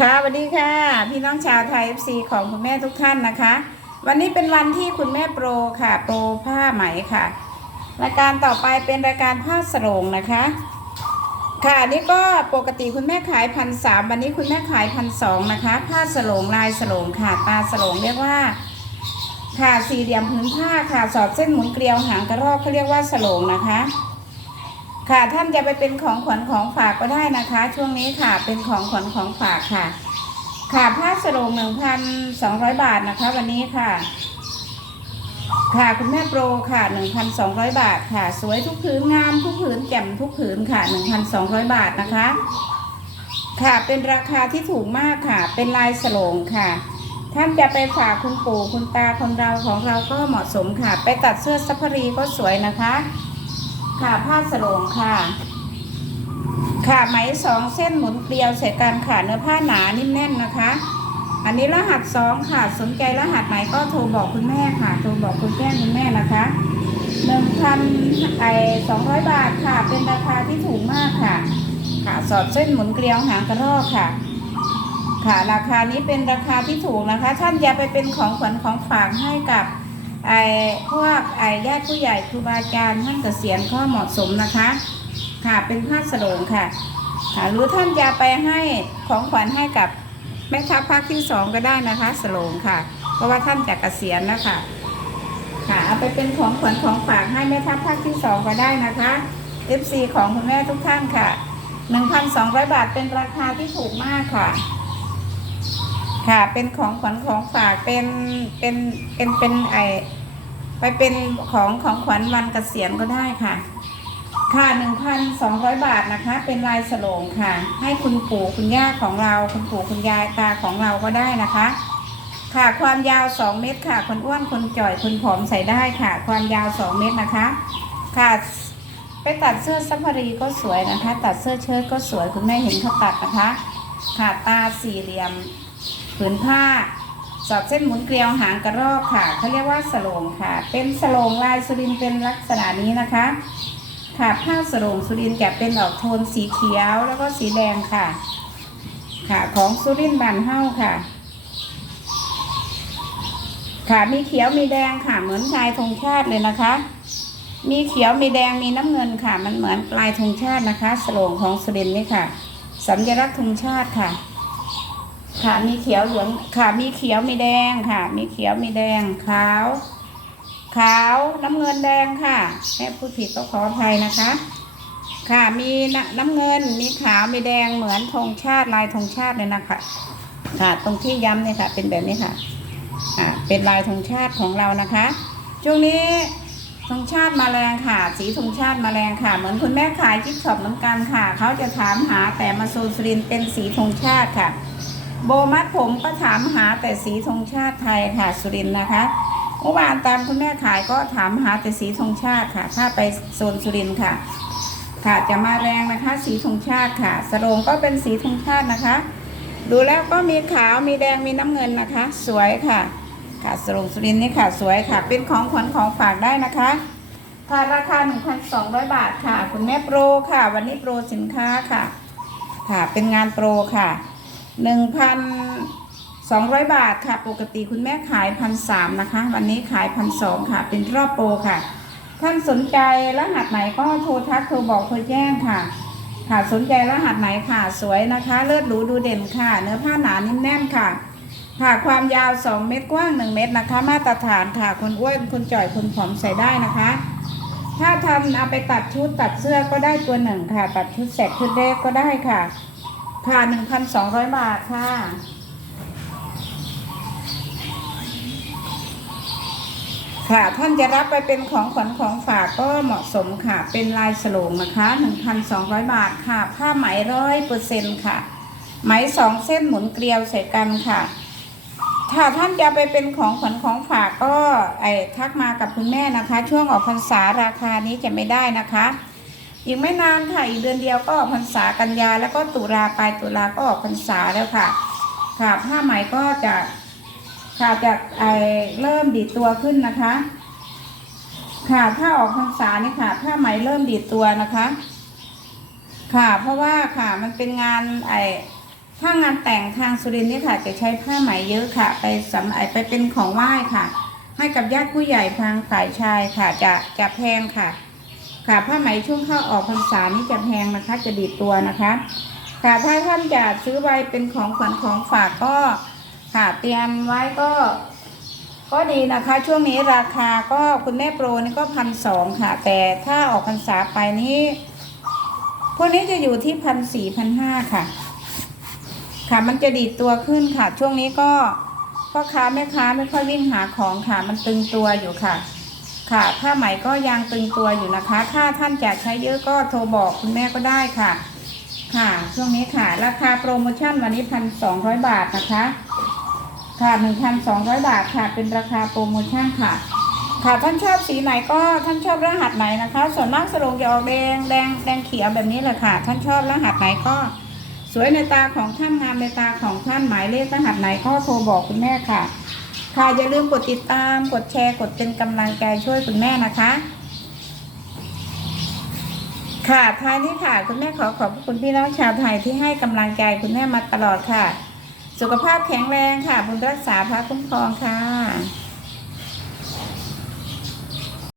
ค่ะสวัสดีค่ะ พี่น้องชาวไทย FC ของคุณแม่ทุกท่านนะคะ วันนี้เป็นวันที่คุณแม่โปรค่ะ โปรผ้าไหมค่ะรายการต่อไปเป็นรายการผ้าสรงนะคะ ค่ะนี่ก็ปกติคุณแม่ขายพันสามวันนี้คุณแม่ขายพันสองนะคะ ผ้าสรงลายสรงค่ะ ตาสรงเรียกว่าค่ะสี่เหลี่ยมพื้นผ้าค่ะสอดเส้นหมุนเกลียวหางกระรอกเขาเรียกว่าสรงนะคะ ค่ะท่านจะไปเป็นของขวัญของฝากก็ได้นะคะ ช่วงนี้ค่ะเป็นของขวัญของฝากค่ะ ค่ะผ้าสโรงหนึ่งพันสองร้อยบาทนะคะ วันนี้ค่ะ ค่ะคุณแม่โปรค่ะหนึ่งพันสองร้อยบาทค่ะ สวยทุกผืนงามทุกผืนแจ่มทุกผืนค่ะหนึ่งพันสองร้อยบาทนะคะ ค่ะเป็นราคาที่ถูกมากค่ะ เป็นลายสโรงค่ะ ท่านจะไปฝากคุณปู่คุณตาคนเราของเราก็เหมาะสมค่ะ ไปตัดเสื้อซัพพรีก็สวยนะคะ ค่ะผ้าสโรงค่ะ ค่ะไหมสองเส้นหมุนเกลียวใส่กันค่ะเนื้อผ้าหนานิ่มแน่นนะคะ อันนี้รหัสสองค่ะ สนใจรหัสไหนก็โทรบอกคุณแม่ค่ะ โทรบอกคุณแจ้งคุณแม่นะคะหนึ่งพันไอสองร้อยบาทค่ะ เป็นราคาที่ถูกมากค่ะ ค่ะสอดเส้นหมุนเกลียวหางกระรอกค่ะ ค่ะ ราคานี้เป็นราคาที่ถูกนะคะ ท่านอย่าไปเป็นของขวัญของฝากให้กับ ไอ้พวกไอ้ญาติผู้ใหญ่ครูบาอาจารย์ท่านเกษียณก็เหมาะสมนะคะ ค่ะเป็นผ้าสโรงค่ะค่ะหรือท่านจะไปให้ของขวัญให้กับแม่ทัพภาคที่สองก็ได้นะคะสโรงค่ะ เพราะว่าท่านจะเกษียณแล้วค่ะค่ะเอาไปเป็นของขวัญของฝากให้แม่ทัพภาคที่สองก็ได้นะคะ FC ของคุณแม่ทุกท่านค่ะ 1,200 บาทเป็นราคาที่ถูกมากค่ะ ค่ะ เป็นของขวัญของฝากเป็นเป็นเป็นเป็นไอไปเป็นของของขวัญวันเกษียณก็ได้ค่ะ ค่ะ1,200บาทนะคะ เป็นลายสโลงค่ะ ให้คุณปู่คุณย่าของเรา คุณปู่คุณยายตาของเราก็ได้นะคะ ค่ะความยาว2เมตรค่ะ คนอ้วนคนจ่อยคนผอมใส่ได้ค่ะ ความยาว2เมตรนะคะ ค่ะไปตัดเสื้อซัพพารีก็สวยนะคะ ตัดเสื้อเชิ้ตก็สวยคุณแม่เห็นเขาตัดนะคะ ค่ะตาสี่เหลี่ยม ผืนผ้า สอดเส้นหมุนเกลียวหางกระรอกค่ะเขาเรียกว่าสโลงค่ะ เป็นสโลงลายสุรินเป็นลักษณะนี้นะคะ ค่ะผ้าสโลงสุรินทร์จะเป็นออกโทนสีเขียวแล้วก็สีแดงค่ะ ค่ะของสุรินบานเฮ้าค่ะ ค่ะมีเขียวมีแดงค่ะเหมือนลายธงชาติเลยนะคะ มีเขียวมีแดงมีน้ำเงินค่ะ มันเหมือนลายธงชาตินะคะ สโลงของสุรินนี่ค่ะ สัญลักษณ์ธงชาติค่ะ ค่ะ มีเขียวเหลืองค่ะ มีเขียวมีแดงค่ะ มีเขียวมีแดงขาว ขาวน้ำเงินแดงค่ะแม่พูดผิดก็ขออภัยนะคะ ค่ะมีน้ำเงินมีขาวมีแดงเหมือนธงชาติลายธงชาติเลยนะคะ ค่ะ ตรงที่ย้ำเนี่ยค่ะ เป็นแบบนี้ค่ะอ่าเป็นลายธงชาติของเรานะคะ ช่วงนี้ธงชาติมาแรงค่ะ สีธงชาติมาแรงค่ะ เหมือนคุณแม่ขายจิ๊กช็อปเหมือนกันค่ะ เขาจะถามหาแต่มาโซนสรินเป็นสีธงชาติค่ะ โบมัดผมก็ถามหาแต่สีธงชาติไทยค่ะสุรินนะคะเมื่อวานตามคุณแม่ขายก็ถามหาแต่สีธงชาติค่ะถ้าไปโซนสุรินค่ะ ค่ะจะมาแรงนะคะ สีธงชาติค่ะสโรงก็เป็นสีธงชาตินะคะ ดูแล้วก็มีขาวมีแดงมีน้ำเงินนะคะ สวยค่ะ ค่ะสโรงสุรินนี่ค่ะ สวยค่ะ เป็นของขวัญของฝากได้นะคะค่ะราคา 1,200 บาทค่ะ คุณแม่โปรค่ะ วันนี้โปรสินค้าค่ะ ค่ะเป็นงานโปรค่ะ หนึ่งพันสองร้อยบาทค่ะ ปกติคุณแม่ขายพันสามนะคะ วันนี้ขายพันสองค่ะ เป็นรอบโปรค่ะ ท่านสนใจรหัสไหนก็โทรทักโทรบอกโทรแจ้งค่ะ ค่ะสนใจรหัสไหนค่ะ สวยนะคะ เลือดหรูดูเด่นค่ะ เนื้อผ้าหนานิ่มแน่นค่ะค่ะความยาว 2 เมตรกว้าง 1 เมตรนะคะ มาตรฐานค่ะ คนอ้วนคนจ่อยคนผอมใส่ได้นะคะ ถ้าทำเอาไปตัดชุดตัดเสื้อก็ได้ตัวหนึ่งค่ะ ตัดชุดแสกชุดเล็กก็ได้ค่ะ ค่ะ1,200บาทค่ะค่ะท่านจะรับไปเป็นของขวัญของฝากก็เหมาะสมค่ะ เป็นลายสโลงนะคะ1,200บาทค่ะ ผ้าไหมร้อยเปอร์เซ็นค่ะ ไหมสองเส้นหมุนเกลียวใส่กันค่ะ ถ้าท่านจะไปเป็นของขวัญของฝากก็ไอ้ทักมากับคุณแม่นะคะ ช่วงออกพรรษาราคานี้จะไม่ได้นะคะ อีกไม่นานค่ะ อีกเดือนเดียวก็ออกพรรษากันยา แล้วก็ตุลาปลายตุลาก็ออกพรรษาแล้วค่ะ ค่ะผ้าไหมก็จะค่ะจะไอเริ่มดีดตัวขึ้นนะคะ ค่ะถ้าออกพรรษานี่ค่ะผ้าไหมเริ่มดีดตัวนะคะ ค่ะ เพราะว่าค่ะมันเป็นงานไอถ้างานแต่งทางสุรินทร์นี่ค่ะจะใช้ผ้าไหมเยอะค่ะ ไปสำไอไปเป็นของไหว้ค่ะ ให้กับญาติผู้ใหญ่ทางฝ่ายชายค่ะ จะจะแพงค่ะ ค่ะผ้าไหมช่วงเข้าออกพรรษานี่จะแพงนะคะ จะดีดตัวนะคะ ค่ะถ้าท่านอยากซื้อไว้เป็นของขวัญของฝากก็ค่ะเตรียมไว้ก็ ก็ดีนะคะ ช่วงนี้ราคาก็คุณแม่โปรนี่ก็พันสองค่ะ แต่ถ้าออกพรรษาไปนี่พวกนี้จะอยู่ที่พันสี่พันห้าค่ะ ค่ะมันจะดีดตัวขึ้นค่ะ ช่วงนี้ก็พ่อค้าแม่ค้าไม่ค่อยวิ่งหาของค่ะ มันตึงตัวอยู่ค่ะ ค่ะผ้าไหมก็ยังตึงตัวอยู่นะคะ ถ้าท่านจะใช้เยอะก็โทรบอกคุณแม่ก็ได้ค่ะ ค่ะ ช่วงนี้ค่ะ ราคาโปรโมชั่นวันนี้พันสองร้อยบาทนะคะ ค่ะหนึ่งพันสองร้อยบาทค่ะ เป็นราคาโปรโมชั่นค่ะ ค่ะท่านชอบสีไหนก็ท่านชอบรหัสไหนนะคะ ส่วนมากสโลงจะออกแดงแดงแดงเขียวแบบนี้แหละค่ะ ท่านชอบรหัสไหนก็ สวยในตาของท่านงามในตาของท่านหมายเลขรหัสไหนก็โทรบอกคุณแม่ค่ะ ค่ะอย่าลืมกดติดตาม กดแชร์ กดเป็นกำลังใจช่วยคุณแม่นะคะ ค่ะท้ายนี้ค่ะคุณแม่ขอขอบคุณพี่น้องชาวไทยที่ให้กำลังใจคุณแม่มาตลอดค่ะ สุขภาพแข็งแรงค่ะ บุญรักษาพระคุ้มครองค่ะ